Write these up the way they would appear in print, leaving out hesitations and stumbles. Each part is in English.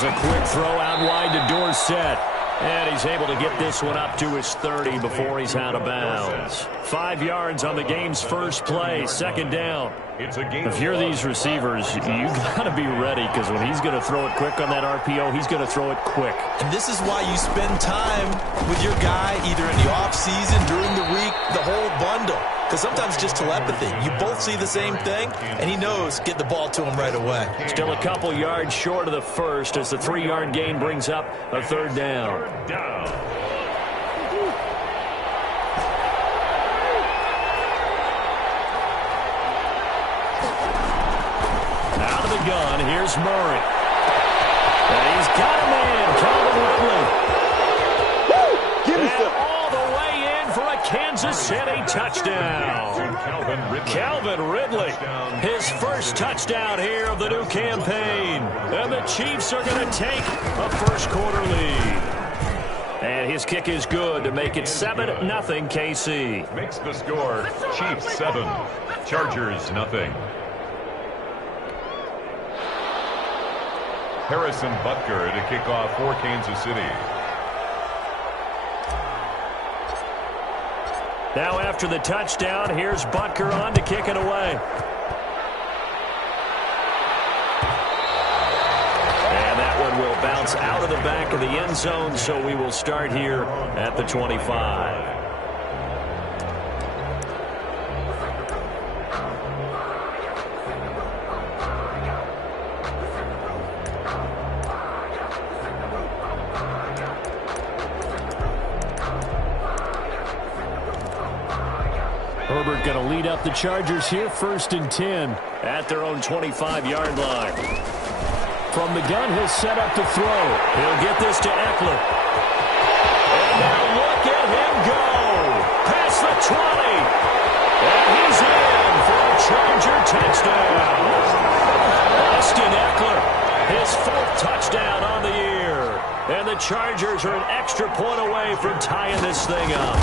There's a quick throw out wide to Dorsett. And he's able to get this one up to his 30 before he's out of bounds. 5 yards on the game's first play, second down. If you're these receivers, you got to be ready, because when he's going to throw it quick on that RPO, he's going to throw it quick. And this is why you spend time with your guy either in the offseason, during the week, the whole bundle. Because sometimes just telepathy. You both see the same thing, and he knows get the ball to him right away. Still a couple yards short of the first as the 3-yard gain brings up a third down. Out of the gun, here's Murray. And he's got a man, Calvin Ridley. Give me some. All the way in for a Kansas City touchdown. Calvin Ridley, his first touchdown here of the new campaign. And the Chiefs are going to take a first-quarter lead. And his kick is good to make it 7-0 KC. Makes the score Chiefs 7, Chargers 0. Harrison Butker to kick off for Kansas City. Now after the touchdown, here's Butker on to kick it away. And that one will bounce out of the back of the end zone, so we will start here at the 25. Herbert going to lead up the Chargers here, 1st and 10 at their own 25-yard line. From the gun, he'll set up to throw. He'll get this to Eckler. And now look at him go. Past the 20. And he's in for a Charger touchdown. Austin Eckler, his 4th touchdown on the year. And the Chargers are an extra point away from tying this thing up.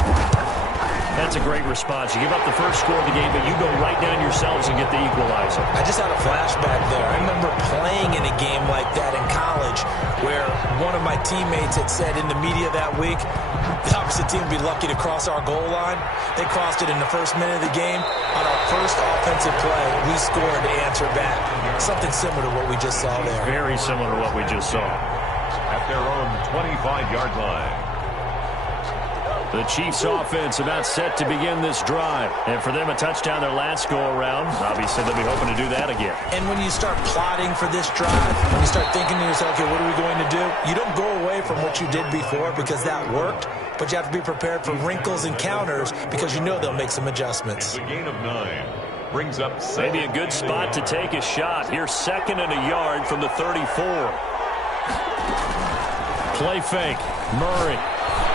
That's a great response. You give up the first score of the game, but you go right down yourselves and get the equalizer. I just had a flashback there. I remember playing in a game like that in college where one of my teammates had said in the media that week, the opposite team would be lucky to cross our goal line. They crossed it in the first minute of the game. On our first offensive play, we scored to answer back. Something similar to what we just saw there. Very similar to what we just saw. At their own 25-yard line. The Chiefs offense about set to begin this drive. And for them, a touchdown their last go-around. Obviously, they'll be hoping to do that again. And when you start plotting for this drive, when you start thinking to yourself, okay, what are we going to do? You don't go away from what you did before because that worked, but you have to be prepared for wrinkles and counters because you know they'll make some adjustments. The gain of 9 brings up maybe a good spot to take a shot. Here's 2nd and a yard from the 34. Play fake. Murray.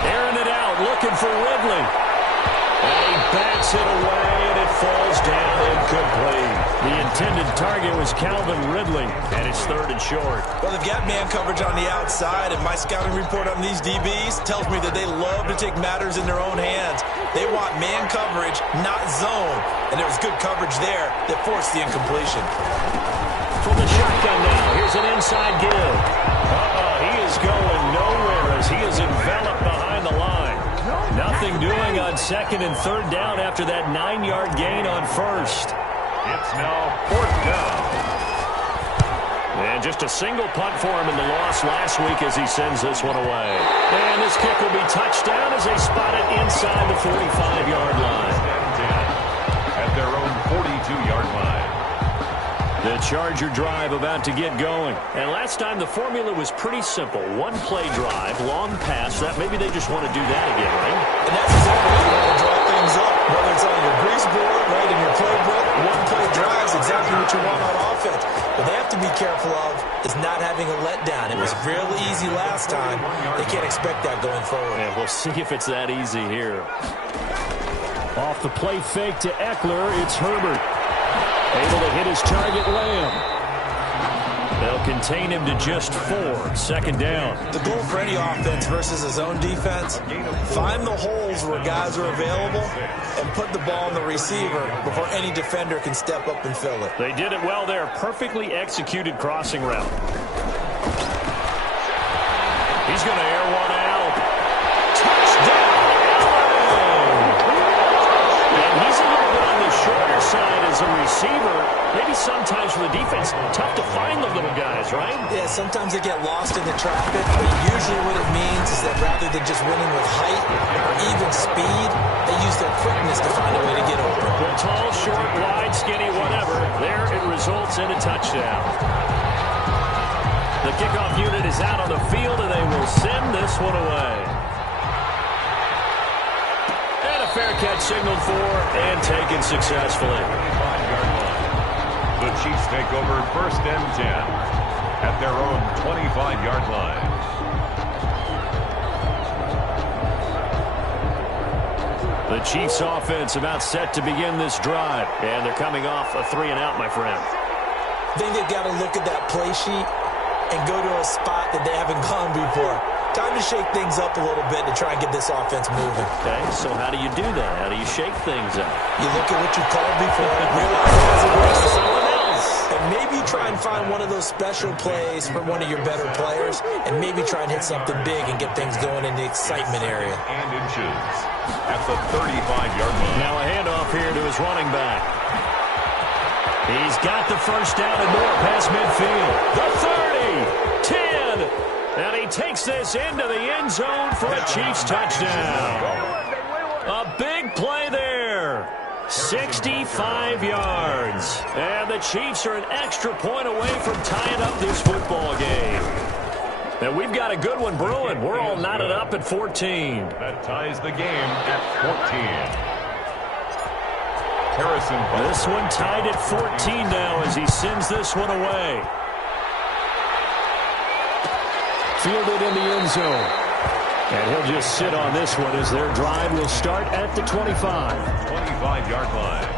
Airing it out, looking for Ridley. And he backs it away, and it falls down incomplete. The intended target was Calvin Ridley, and it's 3rd and short. Well, they've got man coverage on the outside, and my scouting report on these DBs tells me that they love to take matters in their own hands. They want man coverage, not zone. And there was good coverage there that forced the incompletion. From the shotgun now, here's an inside give. He is going nowhere as he is enveloped behind the line. Nothing doing on 2nd and 3rd down after that 9-yard gain on 1st. It's now 4th down. And just a single punt for him in the loss last week as he sends this one away. And this kick will be touchdown as they spot it inside the 45-yard line. At their own 42-yard line. The Charger drive about to get going. And last time the formula was pretty simple. One play drive, long pass. That maybe they just want to do that again, right? And that's exactly how you want to draw things up. Whether it's on your grease board, right, in your playbook, one play drive is exactly what you want on offense. What they have to be careful of is not having a letdown. It was real easy last time. They can't expect that going forward. And we'll see if it's that easy here. Off the play fake to Eckler, it's Herbert. Able to hit his target, Lamb. They'll contain him to just 4. 2nd down. The goal for any offense versus a zone defense, find the holes where guys are available and put the ball on the receiver before any defender can step up and fill it. They did it well there. Perfectly executed crossing route. He's going to air one out. Touchdown, Allen! And he's a little bit on the shorter side as a receiver. Maybe sometimes for the defense, tough to find the little guys, right? Yeah, sometimes they get lost in the traffic, but usually what it means is that rather than just winning with height or even speed, they use their quickness to find a way to get open. Well, tall, short, wide, skinny, whatever. There it results in a touchdown. The kickoff unit is out on the field, and they will send this one away. And a fair catch signaled for and taken successfully. The Chiefs take over 1st and 10 at their own 25-yard line. The Chiefs offense about set to begin this drive. And they're coming off a 3-and-out, my friend. I think they've got to look at that play sheet and go to a spot that they haven't gone before. Time to shake things up a little bit to try and get this offense moving. Okay, so how do you do that? How do you shake things up? You look at what you called before and realize it doesn't work for someone else. And maybe try and find one of those special plays for one of your better players, and maybe try and hit something big and get things going in the excitement area. And inches at the 35-yard line. Now a handoff here to his running back. He's got the first down and more past midfield. The 30, 10, and he takes this into the end zone for a Chiefs touchdown. A big play there. 65 yards. And the Chiefs are an extra point away from tying up this football game. And we've got a good one brewing. We're all knotted up at 14. That ties the game at 14. This one tied at 14 now as he sends this one away. Fielded in the end zone. And he'll just sit on this one as their drive will start at the 25. 25-yard line.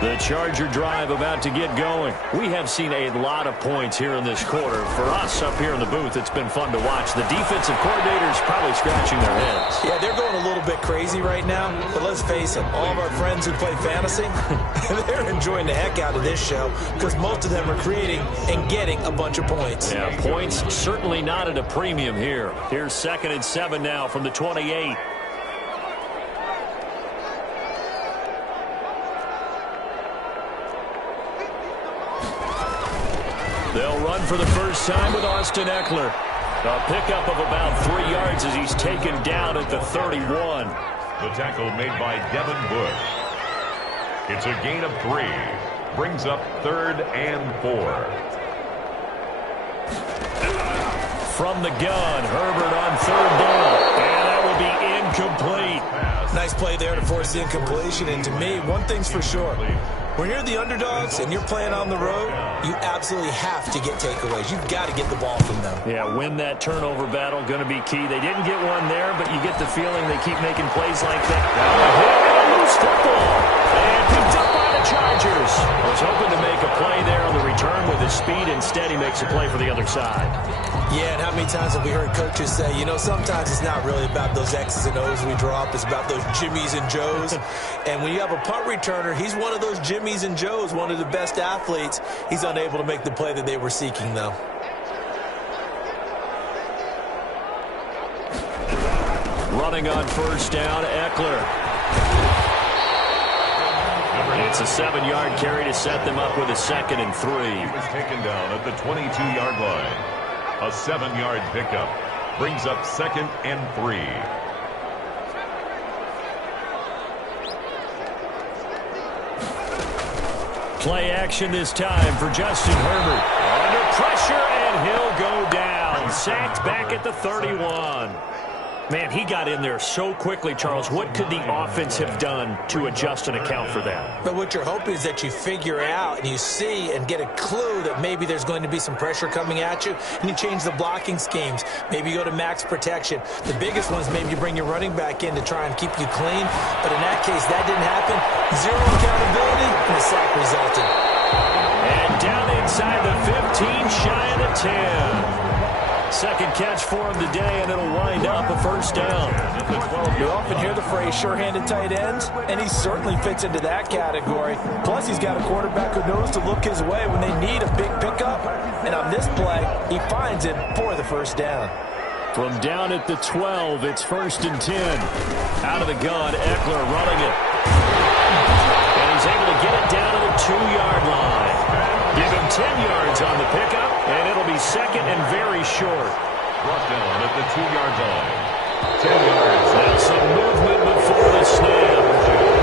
The Charger drive about to get going. We have seen a lot of points here in this quarter. For us up here in the booth, it's been fun to watch. The defensive coordinators probably scratching their heads. Yeah, they're going a little bit crazy right now. But let's face it, all of our friends who play fantasy, they're enjoying the heck out of this show because most of them are creating and getting a bunch of points. Yeah, points certainly not at a premium here. Here's 2nd and 7 now from the 28. They'll run for the first time with Austin Eckler. A pickup of about 3 yards as he's taken down at the 31. The tackle made by Devin Bush. It's a gain of 3. Brings up 3rd and 4. From the gun, Herbert on 3rd down. And that will be incomplete. Nice play there to force the incompletion. And to me, one thing's for sure. When you're the underdogs and you're playing on the road, you absolutely have to get takeaways. You've got to get the ball from them. Yeah, win that turnover battle, going to be key. They didn't get one there, but you get the feeling they keep making plays like that. A loose football. And picked up by the Chargers. Was hoping to make a play there on the return with his speed. Instead, he makes a play for the other side. Yeah, and how many times have we heard coaches say, you know, sometimes it's not really about those X's and O's we drop. It's about those Jimmies and Joes. And when you have a punt returner, he's one of those Jimmies and Joes, one of the best athletes. He's unable to make the play that they were seeking, though. Running on first down, Eckler. It's a 7-yard carry to set them up with a 2nd and 3. He was taken down at the 22-yard line. A 7-yard pickup brings up 2nd and 3. Play action this time for Justin Herbert. Under pressure, and he'll go down. Sacked back at the 31. Man, he got in there so quickly, Charles. What could the offense have done to adjust and account for that? But what you're hoping is that you figure out and you see and get a clue that maybe there's going to be some pressure coming at you, and you change the blocking schemes. Maybe you go to max protection. The biggest one is maybe you bring your running back in to try and keep you clean. But in that case, that didn't happen. 0 accountability, and a sack resulted. And down inside the 15, shy of the 10. Second catch for him today, and it'll wind up a first down. You often hear the phrase sure-handed tight ends, and he certainly fits into that category. Plus, he's got a quarterback who knows to look his way when they need a big pickup. And on this play, he finds it for the first down. From down at the 12, it's 1st and 10. Out of the gun, Eckler running it. And he's able to get it down to the 2-yard line. Give him 10 yards on the pickup, and it'll be second and very short. Brought down at the 2-yard line. 10 yards. Now some movement before the snap.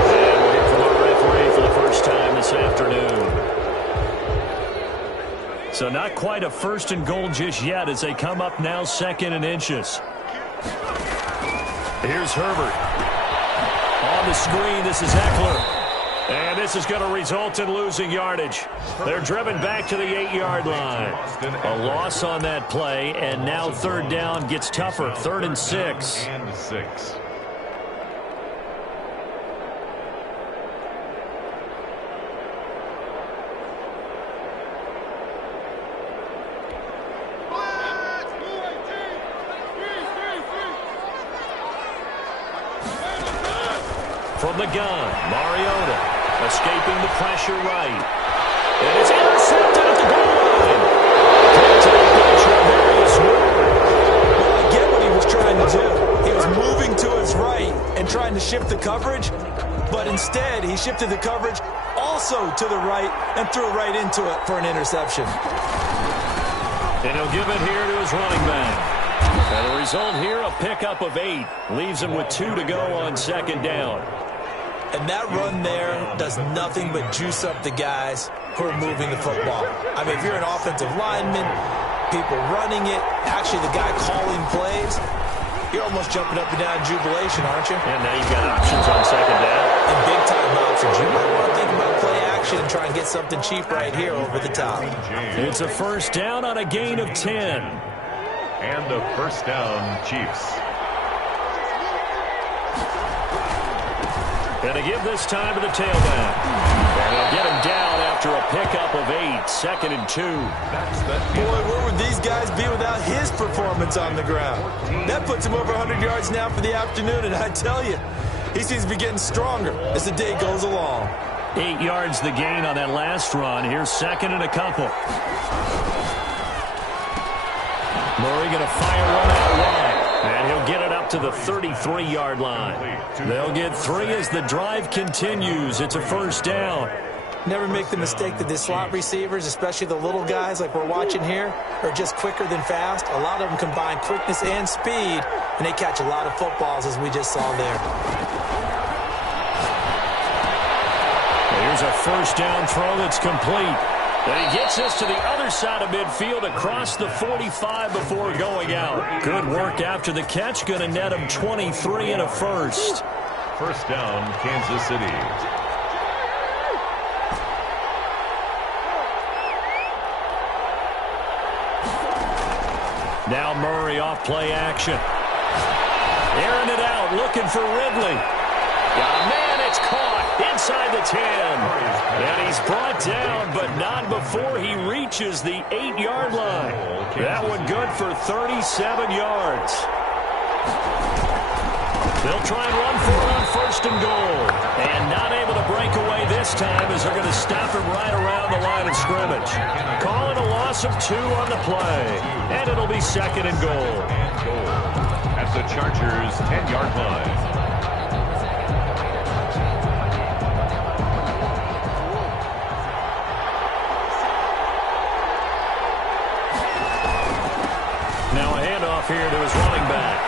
And we'll hear from our referee for the first time this afternoon. So not quite a 1st and goal just yet as they come up now 2nd and inches. Here's Herbert. On the screen, this is Eckler. And this is going to result in losing yardage. They're driven back to the 8-yard line. A loss on that play, and now 3rd down gets tougher. 3rd and 6. From the gun, Mariota escaping the pressure right. And it's intercepted at the goal line. Well, I get what he was trying to do. He was moving to his right and trying to shift the coverage, but instead he shifted the coverage also to the right and threw right into it for an interception. And he'll give it here to his running back. And the result here, a pickup of 8. Leaves him with 2 to go on 2nd down. And that run there does nothing but juice up the guys who are moving the football. I mean, if you're an offensive lineman, people running it, actually the guy calling plays, you're almost jumping up and down in jubilation, aren't you? And now you've got options on 2nd down. And big-time options. You might want to think about play action and try and get something cheap right here over the top. It's a 1st down on a gain of 10. And a 1st down, Chiefs. And to give this time to the tailback. And they'll get him down after a pickup of 8. 2nd and 2. Boy, where would these guys be without his performance on the ground? That puts him over 100 yards now for the afternoon, and I tell you, he seems to be getting stronger as the day goes along. 8 yards the gain on that last run. Here's 2nd and a couple. Murray going to fire one out wide. And he'll get it up to the 33-yard line. They'll get 3 as the drive continues. It's a 1st down. Never make the mistake that the slot receivers, especially the little guys like we're watching here, are just quicker than fast. A lot of them combine quickness and speed, and they catch a lot of footballs as we just saw there. Here's a 1st down throw that's complete. And he gets us to the other side of midfield across the 45 before going out. Good work after the catch. Going to net him 23 and a 1st. 1st down, Kansas City. Now Murray off play action. Airing it out, looking for Ridley. Man, it's caught inside the 10. And he's brought down, but not before he reaches the 8-yard line. That one good for 37 yards. They'll try and run for it on 1st and goal. And not able to break away this time as they're going to stop him right around the line of scrimmage. Calling a loss of 2 on the play. And it'll be 2nd and goal. At the Chargers' 10-yard line. Now a handoff here to his running back.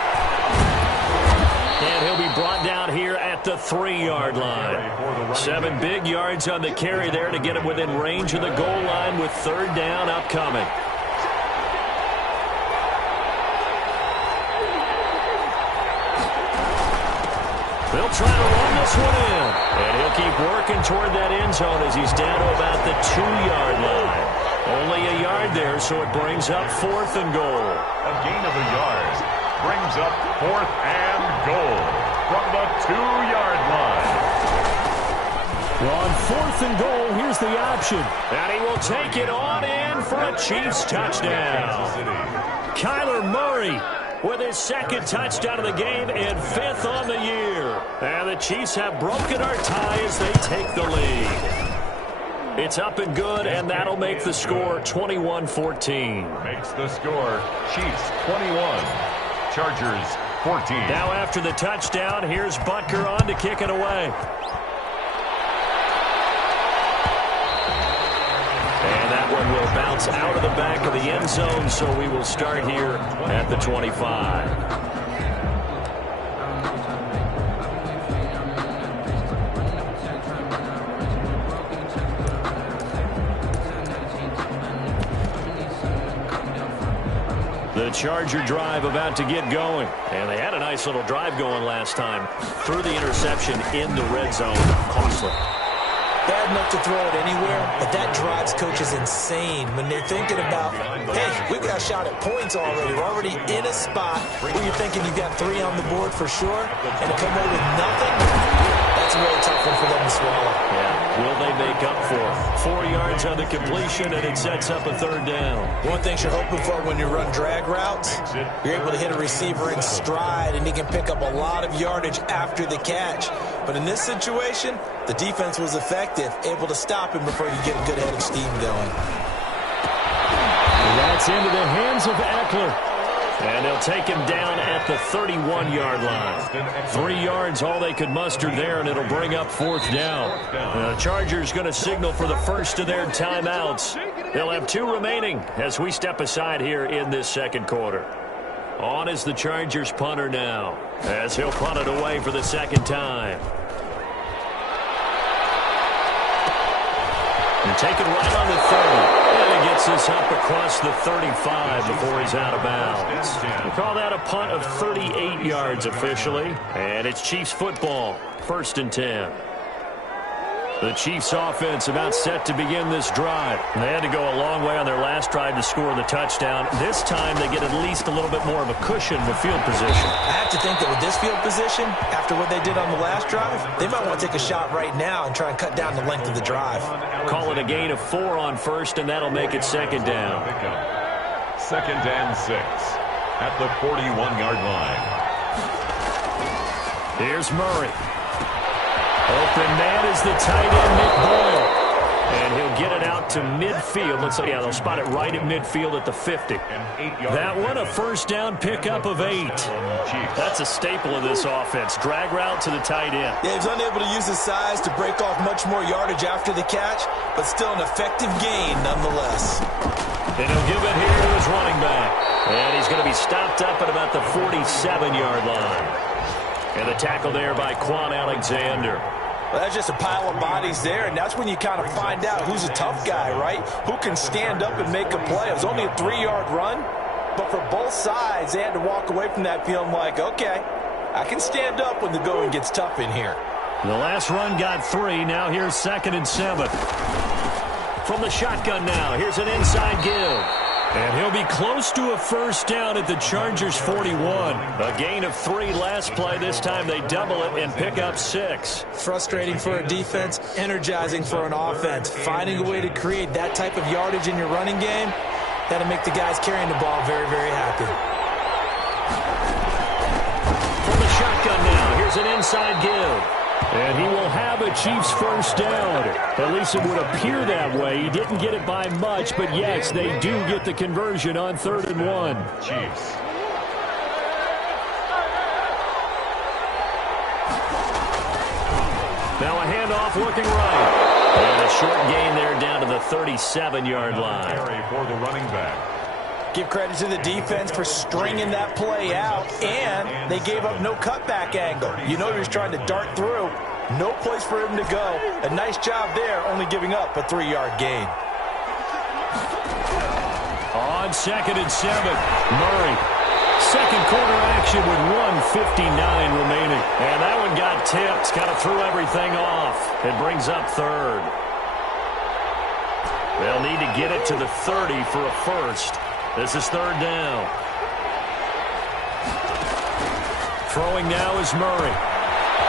And he'll be brought down here at the 3-yard line. 7 big yards on the carry there to get him within range of the goal line with 3rd down upcoming. They'll try to run this one in. And he'll keep working toward that end zone as he's down to about the 2-yard line. Only a yard there, so it brings up 4th and goal. A gain of a yard brings up 4th and goal from the 2-yard line. Well, on 4th and goal, here's the option. And he will take it on in for a Chiefs touchdown. Kyler Murray with his second touchdown of the game and 5th on the year. And the Chiefs have broken our tie as they take the lead. It's up and good, and that'll make the score 21-14. Makes the score Chiefs 21, Chargers 14. Now after the touchdown, here's Butker on to kick it away. And that one will bounce out of the back of the end zone, so we will start here at the 25. The Charger drive about to get going. And they had a nice little drive going last time. Threw the interception in the red zone. Costly. Bad enough to throw it anywhere, but that drives coaches insane when they're thinking about, hey, we got a shot at points already. We're already in a spot where you're thinking you've got 3 on the board for sure, and to come away with nothing, that's a really tough one for them to swallow. Yeah. Will they make up for it? 4 yards on the completion, and it sets up a 3rd down. One thing you're hoping for when you run drag routes, you're able to hit a receiver in stride, and he can pick up a lot of yardage after the catch. But in this situation, the defense was effective, able to stop him before you get a good head of steam going. That's into the hands of Eckler. And they'll take him down at the 31-yard line. 3 yards, all they could muster there, and it'll bring up 4th down. The Chargers going to signal for the first of their timeouts. They'll have 2 remaining as we step aside here in this second quarter. On is the Chargers punter now, as he'll punt it away for the 2nd time. And taken right on the 30. And he gets this up across the 35 before he's out of bounds. We'll call that a punt of 38 yards officially. And it's Chiefs football, 1st and 10. The Chiefs offense about set to begin this drive. They had to go a long way on their last drive to score the touchdown. This time they get at least a little bit more of a cushion with field position. I have to think that with this field position, after what they did on the last drive, they might want to take a shot right now and try and cut down the length of the drive. Call it a gain of 4 on 1st, and that'll make it 2nd down. 2nd and 6 at the 41-yard line. Here's Murray. Open man is the tight end, Nick Boyle. And he'll get it out to midfield. Let's see, yeah, they'll spot it right at midfield at the 50. That one, a 1st down pickup of 8. That's a staple of this offense. Drag route to the tight end. Yeah, he's unable to use his size to break off much more yardage after the catch, but still an effective gain nonetheless. And he'll give it here to his running back. And he's going to be stopped up at about the 47-yard line. And the tackle there by Quan Alexander. Well, that's just a pile of bodies there, and that's when you kind of find out who's a tough guy, right? Who can stand up and make a play. It was only a 3-yard run, but for both sides, they had to walk away from that feeling like, okay, I can stand up when the going gets tough in here. The last run got 3. Now here's 2nd and 7. From the shotgun now, here's an inside give. And he'll be close to a 1st down at the Chargers 41. A gain of 3 last play. This time they double it and pick up 6. Frustrating for a defense, energizing for an offense. Finding a way to create that type of yardage in your running game, that'll make the guys carrying the ball very, very happy. From the shotgun now, here's an inside give. And he will have a Chiefs 1st down. At least it would appear that way. He didn't get it by much, but yes, they do get the conversion on 3rd and 1. Chiefs. Now a handoff looking right. And a short gain there down to the 37-yard line. Carry for the running back. Give credit to the defense for stringing that play out, and they gave up no cutback angle. You know he was trying to dart through. No place for him to go. A nice job there, only giving up a 3-yard gain. On 2nd and 7, Murray. Second quarter action with 1:59 remaining. And that one got tipped. Kind of threw everything off. It brings up 3rd. They'll need to get it to the 30 for a 1st. This is 3rd down. Throwing now is Murray.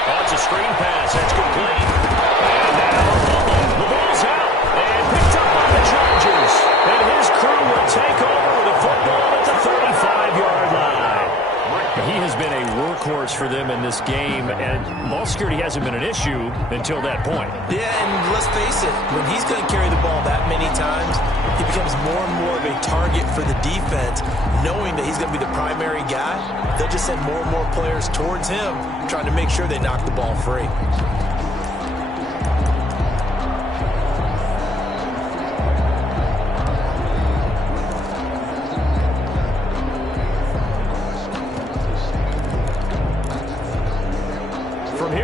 That's a screen pass. That's complete. And now the ball's out. And picked up by the Chargers. And his crew will take over with a ball at the 35-yard line. He has been a workhorse for them in this game, and ball security hasn't been an issue until that point. Yeah, and let's face it, when he's going to carry the ball that many times, he becomes more and more of a target for the defense, knowing that he's going to be the primary guy. They'll just send more and more players towards him, trying to make sure they knock the ball free.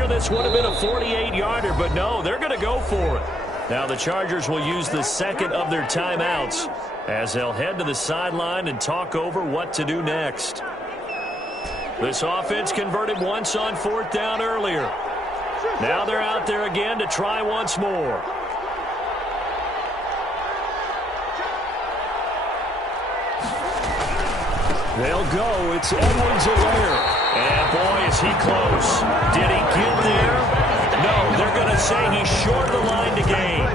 This would have been a 48-yarder, but no, they're going to go for it. Now the Chargers will use the second of their timeouts as they'll head to the sideline and talk over what to do next. This offense converted once on 4th down earlier. Now they're out there again to try once more. They'll go. It's Edwards-Helaire. And, boy, is he close. Did he get there? No, they're going to say he's short of the line to gain.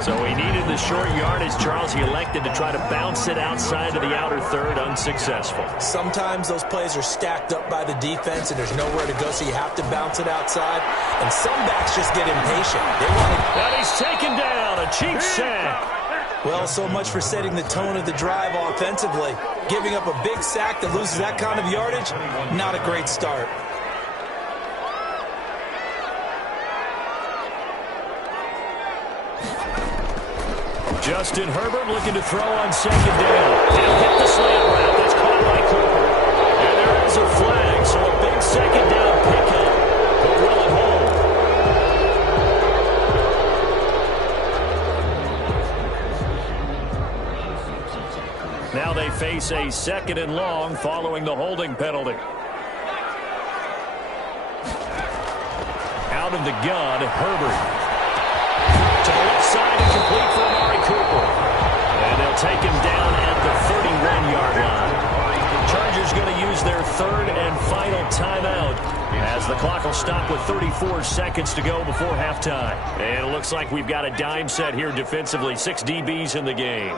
So he needed the short yardage, Charles. He elected to try to bounce it outside of the outer third, unsuccessful. Sometimes those plays are stacked up by the defense, and there's nowhere to go, so you have to bounce it outside. And some backs just get impatient. And he's taken down. A cheap sack. Well, so much for setting the tone of the drive offensively. Giving up a big sack that loses that kind of yardage, not a great start. Justin Herbert looking to throw on 2nd down. He'll hit the slant route. That's caught by Cooper. And there is a flag, so a big 2nd down pickup. But will it hold? Now they face a 2nd and long following the holding penalty. Out of the gun, Herbert. To the left side and complete for Amari Cooper. And they'll take him down at the 31-yard line. Chargers going to use their 3rd and final timeout as the clock will stop with 34 seconds to go before halftime. And it looks like we've got a dime set here defensively. 6 DBs in the game.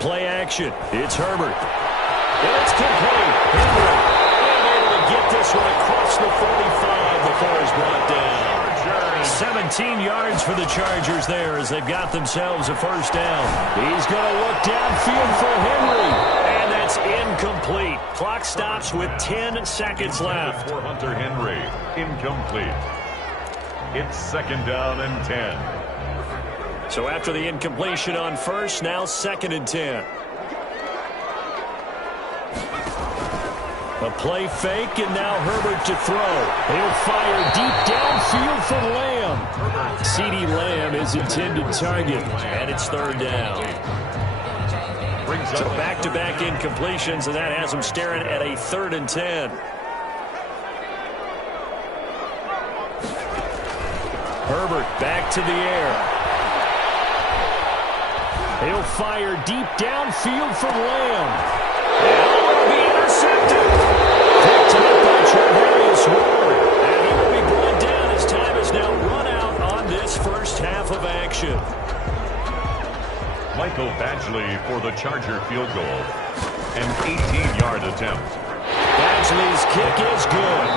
Play action. It's Herbert. And it's complete. Henry able to get this one across the 45 before he's brought down. 17 yards for the Chargers there as they've got themselves a 1st down. He's going to look downfield for Henry. And that's incomplete. Clock stops with 10 seconds left. For Hunter Henry. Incomplete. It's 2nd down and 10. So after the incompletion on 1st, now 2nd and 10. A play fake, and now Herbert to throw. He'll fire deep downfield for Lamb. CeeDee Lamb is intended target, and it's 3rd down. So back-to-back incompletions, and that has him staring at a 3rd and 10. Herbert back to the air. He'll fire deep downfield for Lamb. And will be intercepted. Picked up by Travis Ward. And he will be brought down as time is now run out on this 1st half of action. Michael Badgley for the Charger field goal. An 18-yard attempt. Badgley's kick is good.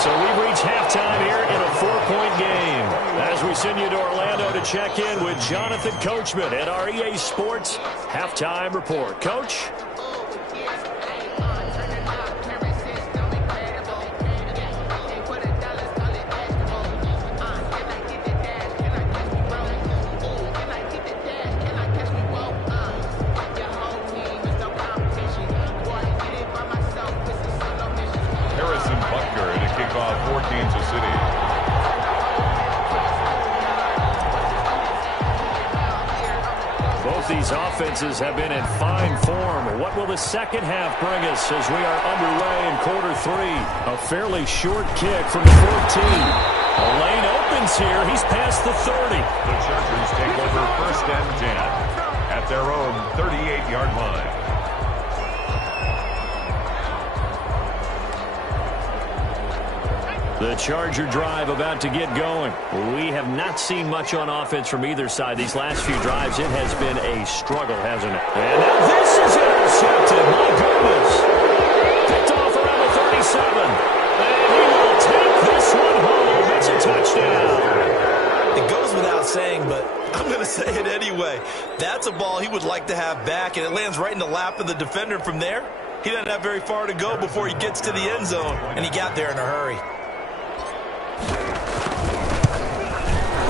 So we've reached halftime here in a 4-point game. As we send you to Orlando to check in with Jonathan Coachman at our EA Sports Halftime Report. Coach? For Kansas City. Both these offenses have been in fine form. What will the 2nd half bring us as we are underway in quarter 3? A fairly short kick from the 14. A lane opens here. He's past the 30. The Chargers take over 1st and 10 at their own 38-yard line. The Charger drive about to get going. We have not seen much on offense from either side. These last few drives, it has been a struggle, hasn't it? And now this is intercepted. My goodness. Picked off around the 37. And he will take this one home. It's a touchdown. It goes without saying, but I'm going to say it anyway. That's a ball he would like to have back, and it lands right in the lap of the defender from there. He doesn't have very far to go before he gets to the end zone, and he got there in a hurry.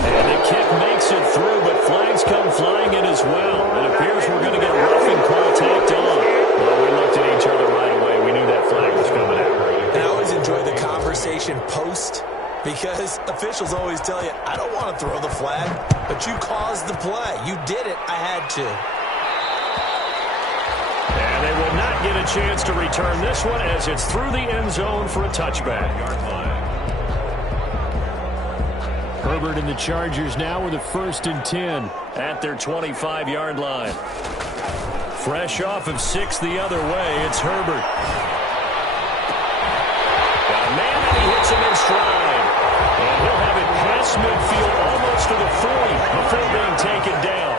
And the kick makes it through, but flags come flying in as well. It appears we're going to get a roughing call tacked on. Well, we looked at each other right away. We knew that flag was coming out. And I always enjoy the conversation post, because officials always tell you, I don't want to throw the flag, but you caused the play. You did it. I had to. And they will not get a chance to return this one as it's through the end zone for a touchback. Herbert and the Chargers now with a 1st and 10 at their 25-yard line. Fresh off of 6 the other way, it's Herbert. Got a man and he hits him in stride. And he'll have it past midfield almost to the 40 before being taken down.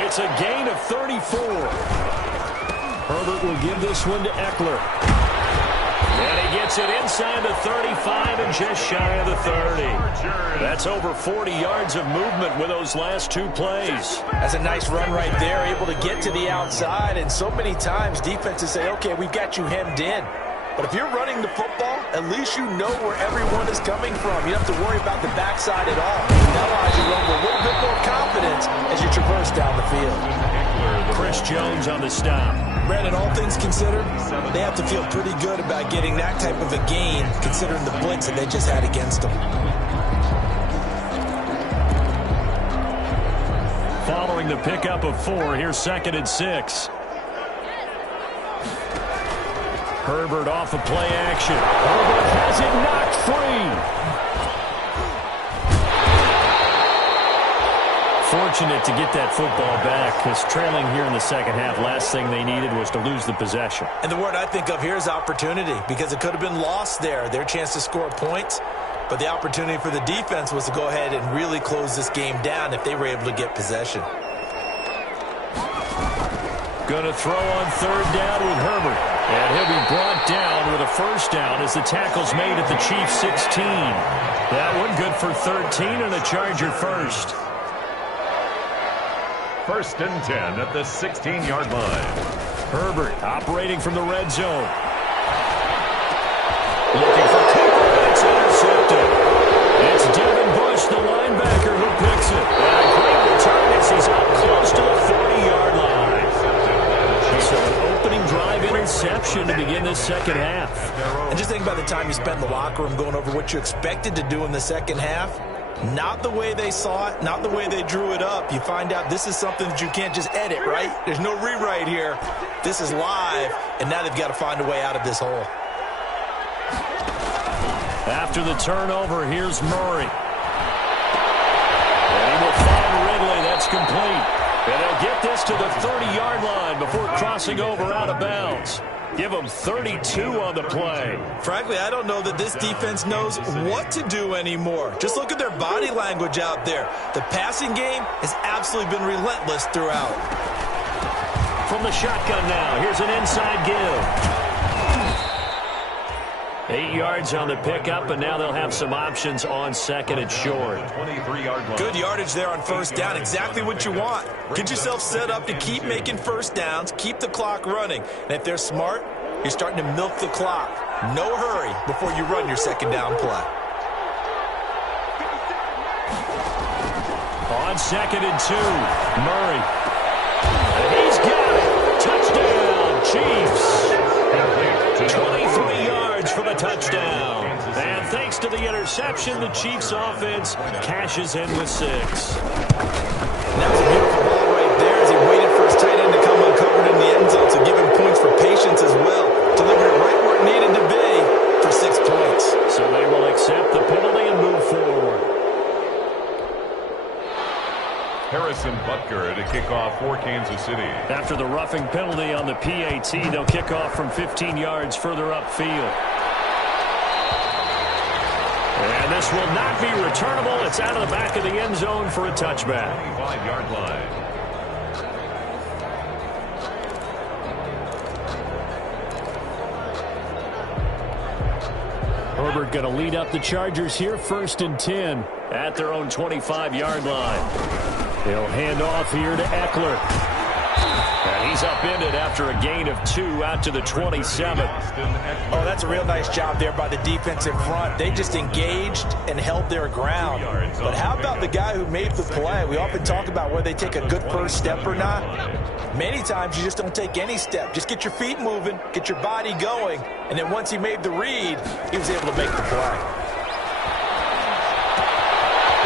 It's a gain of 34. Herbert will give this one to Eckler. And he gets it inside the 35 and just shy of the 30. That's over 40 yards of movement with those last 2 plays. That's a nice run right there, able to get to the outside. And so many times defenses say, okay, we've got you hemmed in. But if you're running the football, at least you know where everyone is coming from. You don't have to worry about the backside at all. That allows you to run with a little bit more confidence as you traverse down the field. Chris Jones on the stop. Brandon, all things considered, they have to feel pretty good about getting that type of a gain, considering the blitz that they just had against them. Following the pickup of 4, here's 2nd and 6. Herbert off of play action. Herbert has it knocked free. Fortunate to get that football back, because trailing here in the second half, last thing they needed was to lose the possession. And the word I think of here is opportunity, because it could have been lost there, their chance to score points. But the opportunity for the defense was to go ahead and really close this game down if they were able to get possession. Going to throw on 3rd down with Herbert. And he'll be brought down with a 1st down as the tackle's made at the Chiefs' 16. That one good for 13 and a Charger 1st. 1st and 10 at the 16-yard line. Herbert operating from the red zone. Looking for Cooper, and it's intercepted. It's Devin Bush, the linebacker, who picks it. And a great return as he's up close to the 40-yard line. So an opening drive interception to begin this second half. And just think about the time you spent in the locker room going over what you expected to do in the second half. Not the way they saw it, not the way they drew it up. You find out this is something that you can't just edit, right? There's no rewrite here. This is live, and now they've got to find a way out of this hole. After the turnover, here's Murray. And he will find Ridley. That's complete. And they'll get this to the 30-yard line before crossing over out of bounds. Give them 32 on the play. Frankly, I don't know that this defense knows what to do anymore. Just look at their body language out there. The passing game has absolutely been relentless throughout. From the shotgun now, here's an inside give. 8 yards on the pickup, and now they'll have some options on 2nd and short. Good yardage there on 1st down. Exactly what you want. Get yourself set up to keep making 1st downs, keep the clock running. And if they're smart, you're starting to milk the clock. No hurry before you run your 2nd down play. On 2nd and 2, Murray. And he's got it. Touchdown, Chiefs. 23 yards for the touchdown. And thanks to the interception, the Chiefs offense cashes in with 6. That was a beautiful ball right there as he waited for his tight end to come uncovered in the end zone, so give him points for patience as well. Delivered it right where it needed to be for 6 points. So they will accept the penalty and move forward. Harrison Butker to kick off for Kansas City. After the roughing penalty on the PAT, they'll kick off from 15 yards further upfield. will not be returnable. It's out of the back of the end zone for a touchback. 25-yard line. Herbert going to lead up the Chargers here, 1st and 10 at their own 25-yard line. He'll hand off here to Eckler. And he's upended after a gain of 2 out to the 27. Oh, that's a real nice job there by the defensive front. They just engaged and held their ground. But how about the guy who made the play? We often talk about whether they take a good first step or not. Many times you just don't take any step. Just get your feet moving, get your body going, and then once he made the read, he was able to make the play.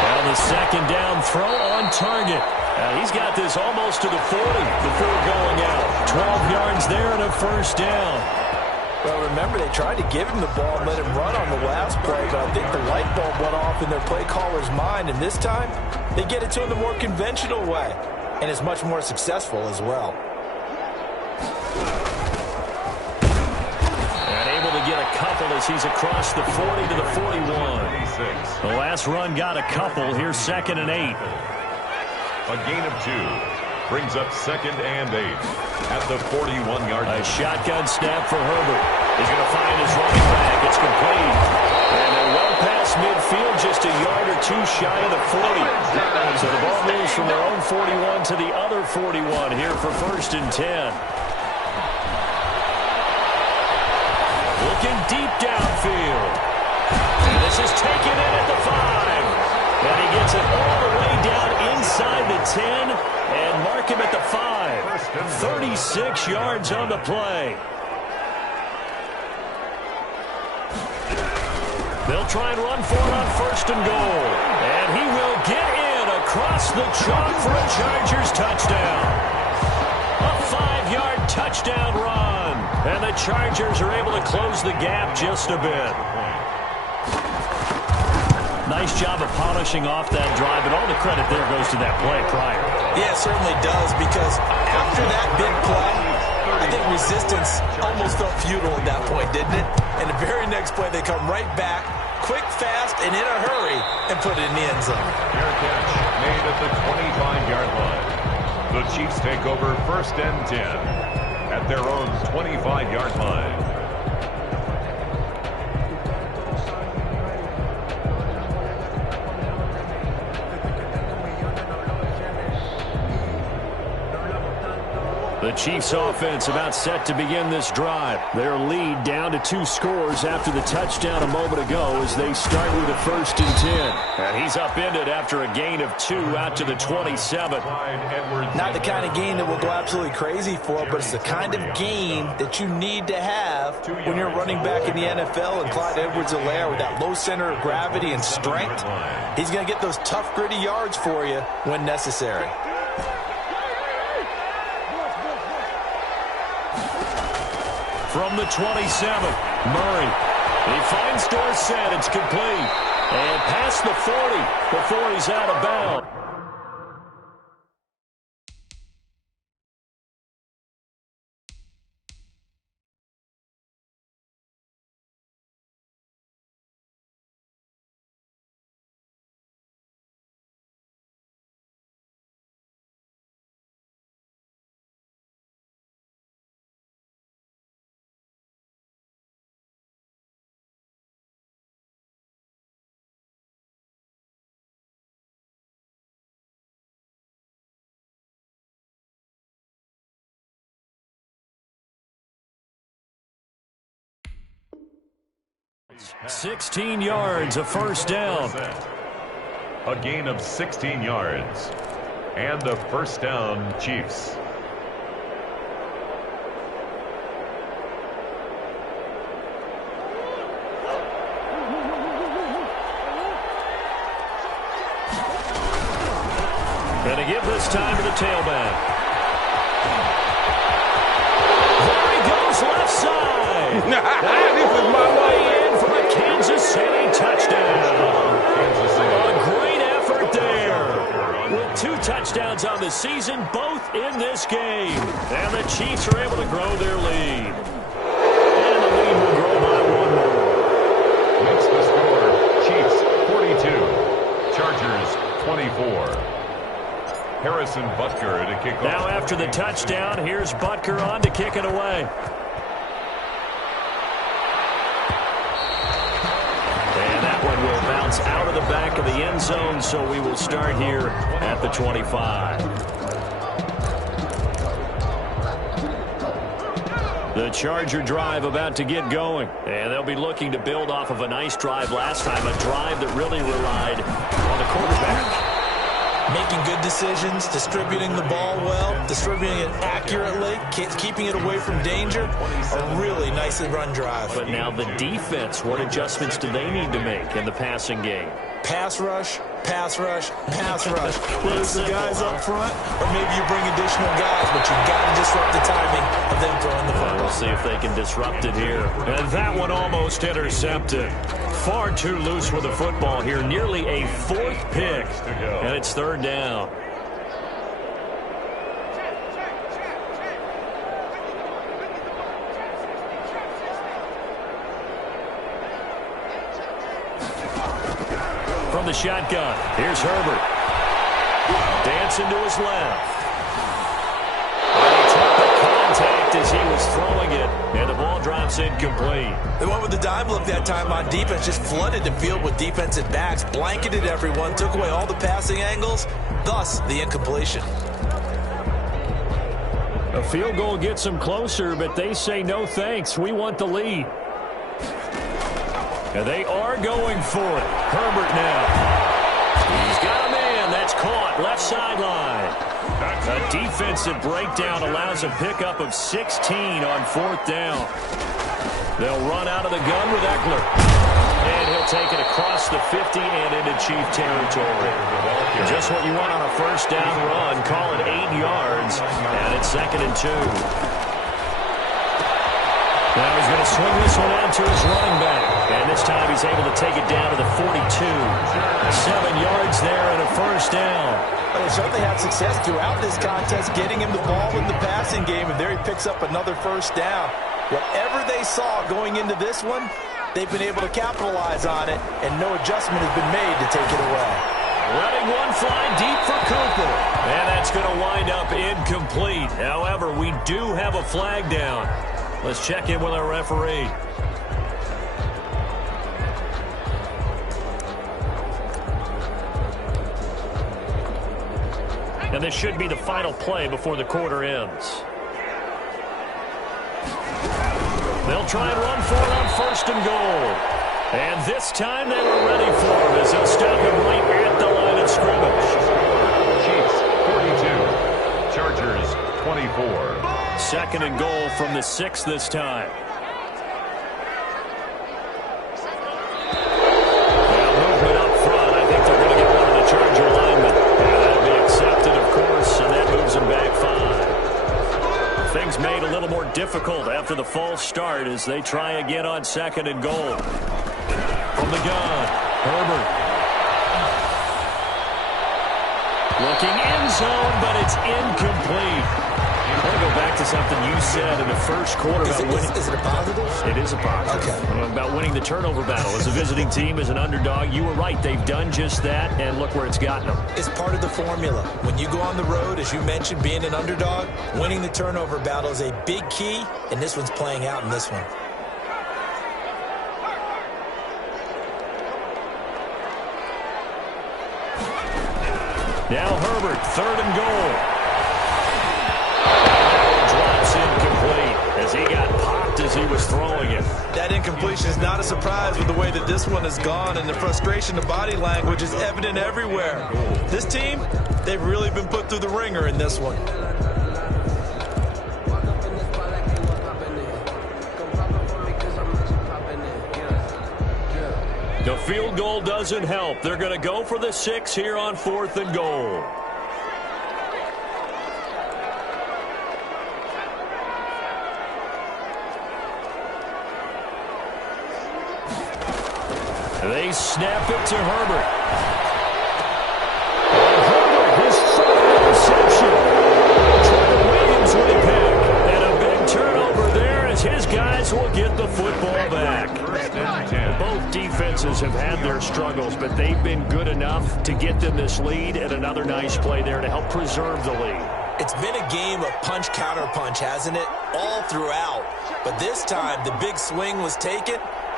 Well, the second down throw on target. He's got this almost to the 40 before going out. 12 yards there and a first down. Well, remember, they tried to give him the ball and let him run on the last play, but I think the light bulb went off in their play caller's mind, and this time they get it to him the more conventional way, and it's much more successful as well. And able to get a couple as he's across the 40 to the 41. The last run got a couple. Here's 2nd and 8. A gain of 2 brings up 2nd and 8 at the 41-yard line. A shotgun snap for Herbert. He's going to find his running back. It's complete. And they're well past midfield, just a yard or 2 shy of the 40. So the ball moves from their own 41 to the other 41 here for 1st and 10. Looking deep downfield. And this is taken in at the 5. And he gets it all the way down inside the 10 and mark him at the 5. 36 yards on the play. They'll try and run for it on 1st and goal. And he will get in across the chalk for a Chargers touchdown. A 5-yard touchdown run. And the Chargers are able to close the gap just a bit. Nice job of polishing off that drive, but all the credit there goes to that play prior. Yeah, it certainly does, because after that big play, I think resistance almost felt futile at that point, didn't it? And the very next play, they come right back, quick, fast, and in a hurry, and put it in the end zone. Fair catch made at the 25-yard line. The Chiefs take over 1st and 10 at their own 25-yard line. The Chiefs offense about set to begin this drive. Their lead down to 2 scores after the touchdown a moment ago as they start with a 1st and 10. And he's upended after a gain of 2 out to the 27. Not the kind of gain that will go absolutely crazy for, but it's the kind of gain that you need to have when you're running back in the NFL, and Clyde Edwards-Helaire with that low center of gravity and strength. He's going to get those tough, gritty yards for you when necessary. From the 27, Murray. He finds Dorsett. It's complete. And past the 40 before he's out of bounds. Pass. 16 yards, a first down. A gain of 16 yards. And a first down, Chiefs. Going to give this time to the tailback. There he goes, left side. This is my way in for a Kansas City touchdown. A great effort there. With 2 touchdowns on the season, both in this game. And the Chiefs are able to grow their lead. And the lead will grow by 1 more. Makes the score Chiefs 40. 24. Harrison Butker to kick off. Now after the touchdown, here's Butker on to kick it away. And that one will bounce out of the back of the end zone, so we will start here at the 25. The Charger drive about to get going. And they'll be looking to build off of a nice drive last time, a drive that really relied on the quarterback. Making good decisions, distributing the ball well, distributing it accurately, keeping it away from danger. A really nicely run drive. But now the defense, what adjustments do they need to make in the passing game? Pass rush, pass rush, pass rush. Whether it's the guys up front or maybe you bring additional guys, but you've got to disrupt the timing of them throwing the football. We'll see if they can disrupt it here. And that one almost intercepted. Far too loose with the football here. Nearly a 4th pick. And it's 3rd down. From the shotgun, here's Herbert. Dancing to his left. And he took the contact as he was throwing it, and the ball drops incomplete. They went with the dime look that time on defense, just flooded the field with defensive backs, blanketed everyone, took away all the passing angles, thus the incompletion. A field goal gets them closer, but they say no thanks. We want the lead. And they are going for it. Herbert now. He's got a man. That's caught. Left sideline. A defensive breakdown allows a pickup of 16 on 4th down. They'll run out of the gun with Eckler. And he'll take it across the 50 and into Chief territory. Just what you want on a 1st down run. Call it 8 yards. And it's 2nd and 2. Now he's going to swing this one out to his running back. And this time he's able to take it down to the 42. 7 yards there and a 1st down. Well, they certainly had success throughout this contest getting him the ball in the passing game, and there he picks up another 1st down. Whatever they saw going into this one, they've been able to capitalize on it, and no adjustment has been made to take it away. Letting one fly deep for Cooper. And that's going to wind up incomplete. However, we do have a flag down. Let's check in with our referee. And this should be the final play before the quarter ends. They'll try and run for it on 1st and goal. And this time they were ready for him as they'll stop him right at the line of scrimmage. Chiefs 42, Chargers 24. 2nd and goal from the 6 this time. Now movement up front. I think they're going to get one of the Charger linemen. And that'll be accepted, of course, and that moves them back 5. Things made a little more difficult after the false start as they try again on 2nd and goal. From the gun, Herbert. Looking end zone, but it's incomplete. I want to go back to something you said in the 1st quarter about winning. Is it a positive? It is a positive. Okay. About winning the turnover battle. As a visiting team, as an underdog, you were right. They've done just that, and look where it's gotten them. It's part of the formula. When you go on the road, as you mentioned, being an underdog, winning the turnover battle is a big key, and this one's playing out in this one. Now Herbert, 3rd and goal. Drops incomplete as he got popped as he was throwing it. That incompletion is not a surprise with the way that this one has gone, and the frustration of body language is evident everywhere. This team, they've really been put through the ringer in this one. The field goal doesn't help. They're going to go for the 6 here on 4th and goal. They snap it to Herbert. And Herbert, his 3rd interception. Trevor Williams with a pick. And a big turnover there as his guys will get the football back. Both defenses have had their struggles, but they've been good enough to get them this lead, and another nice play there to help preserve the lead. It's been a game of punch-counter-punch, hasn't it? All throughout. But this time, the big swing was taken,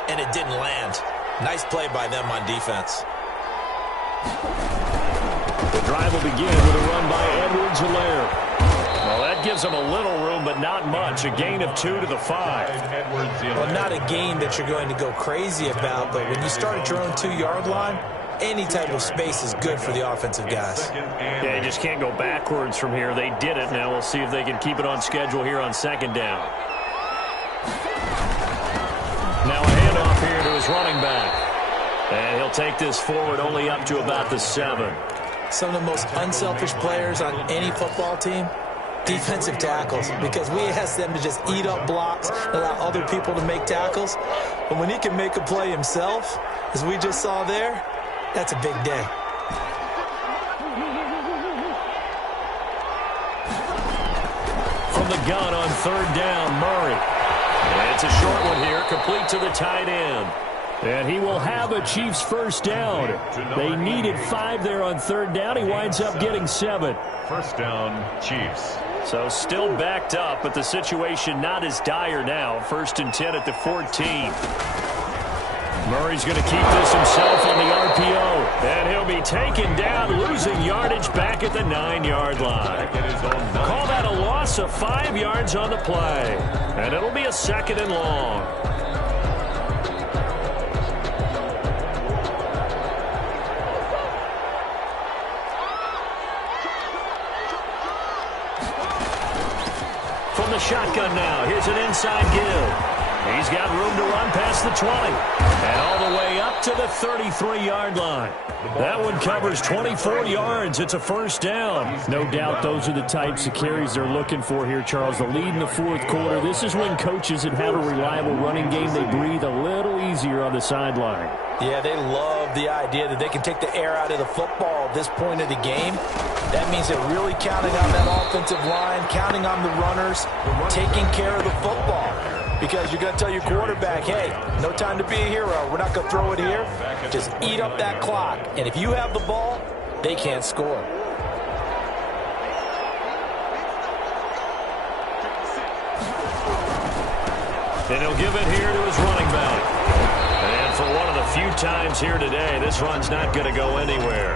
and it didn't land. Nice play by them on defense. The drive will begin with a run by Edwards-Helaire. Well, that gives them a little room, but not much. A gain of 2 to the 5. Well, not a gain that you're going to go crazy about, but when you start at your own 2-yard line, any type of space is good for the offensive guys. Yeah, you just can't go backwards from here. They did it. Now we'll see if they can keep it on schedule here on 2nd down. Now a handoff here to his running back. And he'll take this forward only up to about the 7. Some of the most unselfish players on any football team, defensive tackles, because we ask them to just eat up blocks, allow other people to make tackles. But when he can make a play himself, as we just saw there, that's a big day. From the gun on 3rd down, Murray. And it's a short one here, complete to the tight end. And he will have a Chiefs first down. They needed 5 there on 3rd down. He winds up getting 7. First down, Chiefs. So still backed up, but the situation not as dire now. 1st and 10 at the 14. Murray's going to keep this himself on the RPO. And he'll be taken down, losing yardage back at the 9-yard line. Call that a loss of 5 yards on the play. And it'll be a 2nd and long. From the shotgun now, here's an inside give. He's got room to run past the 20. And all the way up to the 33-yard line. That one covers 24 yards. It's a first down. No doubt those are the types of carries they're looking for here, Charles. The lead in the 4th quarter. This is when coaches that have a reliable running game, they breathe a little easier on the sideline. Yeah, they love the idea that they can take the air out of the football at this point of the game. That means they're really counting on that offensive line, counting on the runners, taking care of the football. Because you're going to tell your quarterback, hey, no time to be a hero. We're not going to throw it here. Just eat up that clock. And if you have the ball, they can't score. And he'll give it here to his running back. And for one of the few times here today, this run's not going to go anywhere.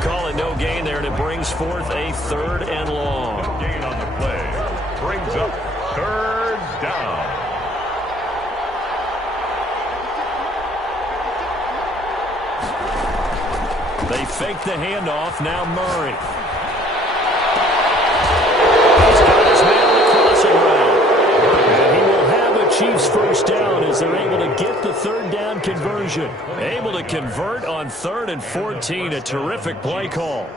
Call it no gain there, and it brings forth a 3rd and long. No gain on the play. Brings up 3rd down. They fake the handoff. Now Murray. Chiefs first down as they're able to get the 3rd down conversion. Able to convert on 3rd and 14. A terrific play call.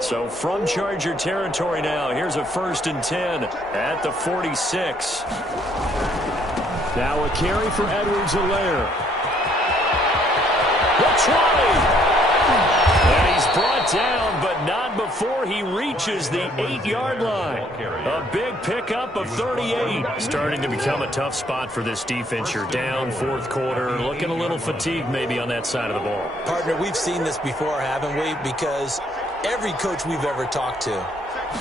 So from Charger territory now, here's a 1st and 10 at the 46. Now a carry for Edwards-Helaire. The 20. And he's brought down, but not before he reaches the 8-yard line. A big pickup of 38. Starting to become a tough spot for this defense. You're down 4th quarter, looking a little fatigued maybe on that side of the ball. Partner, we've seen this before, haven't we? Because every coach we've ever talked to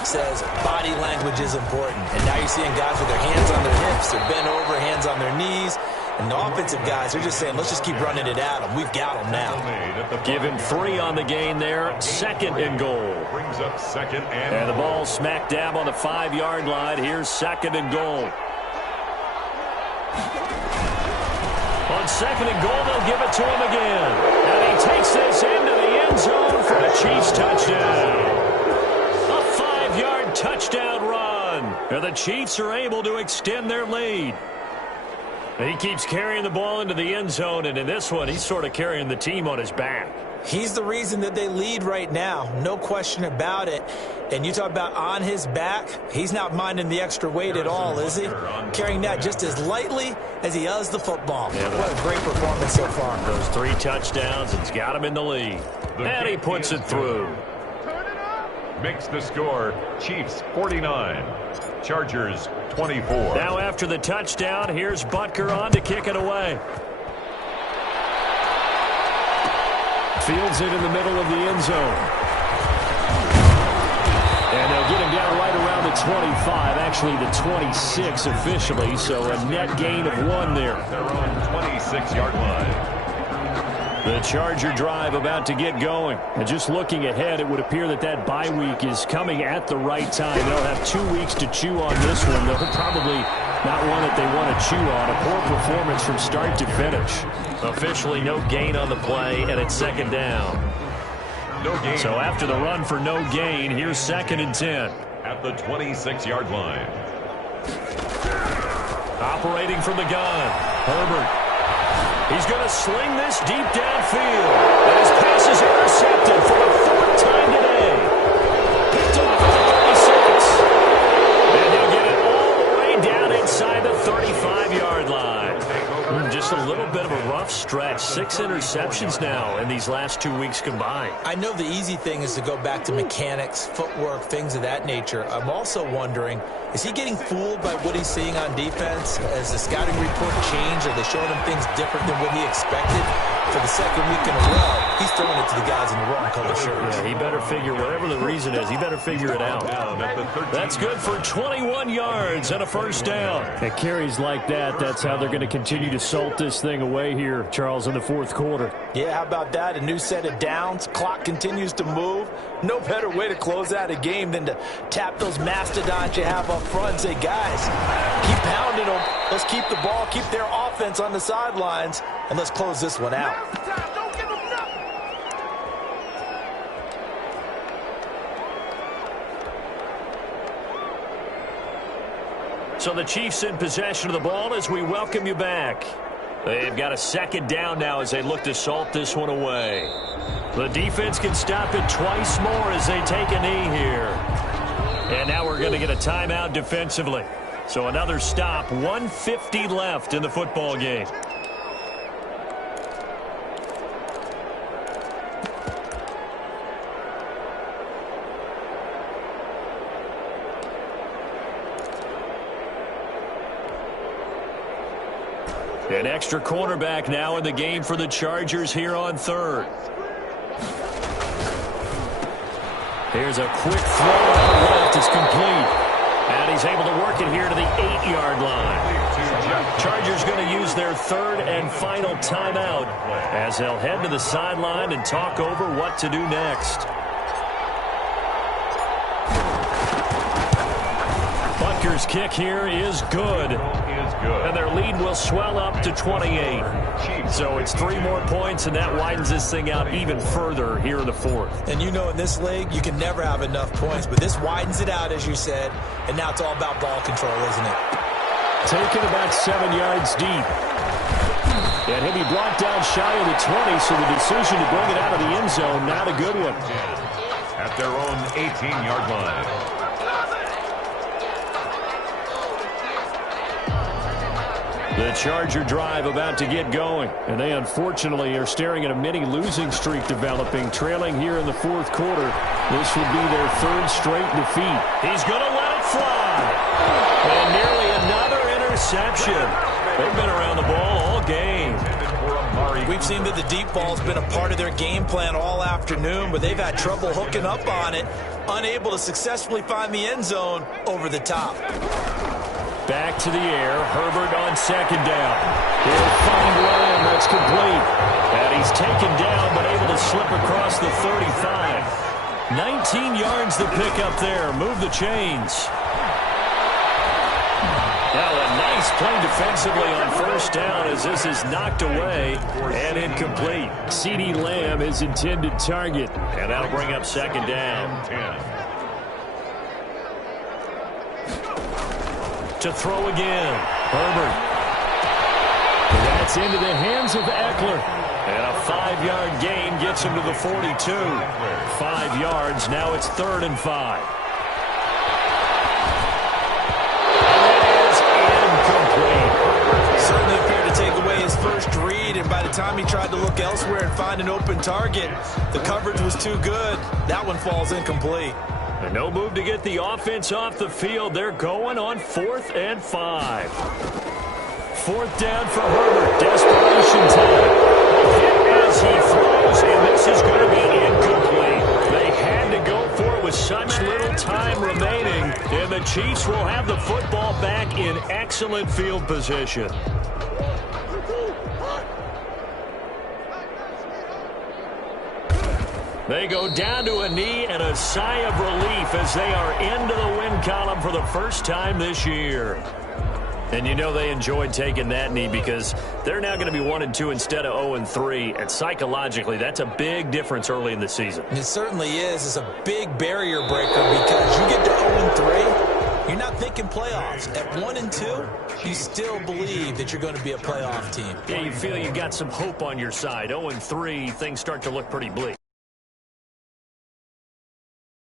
says body language is important. And now you're seeing guys with their hands on their hips, they're bent over, hands on their knees. And the offensive guys are just saying, let's just keep running it at them. We've got them now. Give him 3 on the gain there. 2nd and goal. Brings up 2nd and the ball smack dab on the 5-yard line. Here's 2nd and goal. On 2nd and goal, they'll give it to him again. And he takes this into the end zone for a Chiefs touchdown. A 5-yard touchdown run. And the Chiefs are able to extend their lead. And he keeps carrying the ball into the end zone, and in this one, he's sort of carrying the team on his back. He's the reason that they lead right now, no question about it. And you talk about on his back, he's not minding the extra weight at all, is he? Carrying that just as lightly as he does the football. Yeah, what a great performance so far. Those 3 touchdowns, it's got him in the lead. And he puts it through. Makes the score Chiefs 49, Chargers 24. Now after the touchdown, here's Butker on to kick it away. Fields it in the middle of the end zone. And they'll get him down right around the 25, actually the 26 officially, so a net gain of 1 there. Their own 26-yard line. The Charger drive about to get going. And just looking ahead, it would appear that that bye week is coming at the right time. They'll have 2 weeks to chew on this one. They'll probably not one that they want to chew on. A poor performance from start to finish. Officially no gain on the play, and it's second down. No gain. So after the run for no gain, here's 2nd and 10. At the 26-yard line. Operating from the gun, Herbert. He's going to sling this deep downfield. And his pass is intercepted for the 4th time today. Picked off at the 36. And he'll get it all the way down inside the 35-yard line. Just a little bit of a rough stretch. 6 interceptions now in these last 2 weeks combined. I know the easy thing is to go back to mechanics, footwork, things of that nature. I'm also wondering, is he getting fooled by what he's seeing on defense? Has the scouting report changed? Are they showing him things different than what he expected? For the 2nd week in a row, he's throwing it to the guys in the wrong color shirts. Yeah, he better figure, whatever the reason is, he better figure it out. That's good for 21 yards and a 1st down. At carries like that, that's how they're going to continue to salt this thing away here, Charles, in the 4th quarter. Yeah, how about that? A new set of downs. Clock continues to move. No better way to close out a game than to tap those mastodons you have up front and say, guys, keep pounding them. Let's keep the ball, keep their offense on the sidelines, and let's close this one out. So the Chiefs in possession of the ball as we welcome you back. They've got a 2nd down now as they look to salt this one away. The defense can stop it twice more as they take a knee here. And now we're going to get a timeout defensively. So another stop, 1:50 left in the football game. An extra cornerback now in the game for the Chargers here on 3rd. Here's a quick throw out left. It's complete. And he's able to work it here to the 8-yard line. Chargers going to use their 3rd and final timeout as they'll head to the sideline and talk over what to do next. Butker's kick here is good. And their lead will swell up to 28. So it's 3 more points, and that widens this thing out even further here in the 4th. And you know, in this league, you can never have enough points, but this widens it out, as you said, and now it's all about ball control, isn't it? Taken about 7 yards deep. And he'll be brought down shy of the 20, so the decision to bring it out of the end zone, not a good one. At their own 18-yard line. The Charger drive about to get going, and they unfortunately are staring at a mini losing streak developing, trailing here in the 4th quarter. This would be their 3rd straight defeat. He's going to let it fly. And nearly another interception. They've been around the ball all game. We've seen that the deep ball's been a part of their game plan all afternoon, but they've had trouble hooking up on it, unable to successfully find the end zone over the top. Back to the air. Herbert on 2nd down. He'll find Lamb. That's complete. And he's taken down, but able to slip across the 35. 19 yards to pick up there. Move the chains. Now a nice play defensively on 1st down as this is knocked away and incomplete. CeeDee Lamb, his intended target. And that'll bring up 2nd down. To throw again. Herbert. That's into the hands of Eckler. And a 5-yard gain gets him to the 42. 5 yards. Now it's 3rd and 5. And it is incomplete. Certainly appeared to take away his first read, and by the time he tried to look elsewhere and find an open target, the coverage was too good. That one falls incomplete. And no move to get the offense off the field. They're going on 4th and 5. 4th down for Herbert. Desperation time. Hit as he throws, and this is going to be incomplete. They had to go for it with such little time remaining, and the Chiefs will have the football back in excellent field position. They go down to a knee and a sigh of relief as they are into the win column for the first time this year. And you know they enjoyed taking that knee because they're now going to be 1-2 instead of 0-3. And psychologically, that's a big difference early in the season. It certainly is. It's a big barrier breaker because you get to 0-3, you're not thinking playoffs. At 1-2, you still believe that you're going to be a playoff team. Yeah, you feel you got some hope on your side. 0-3, things start to look pretty bleak.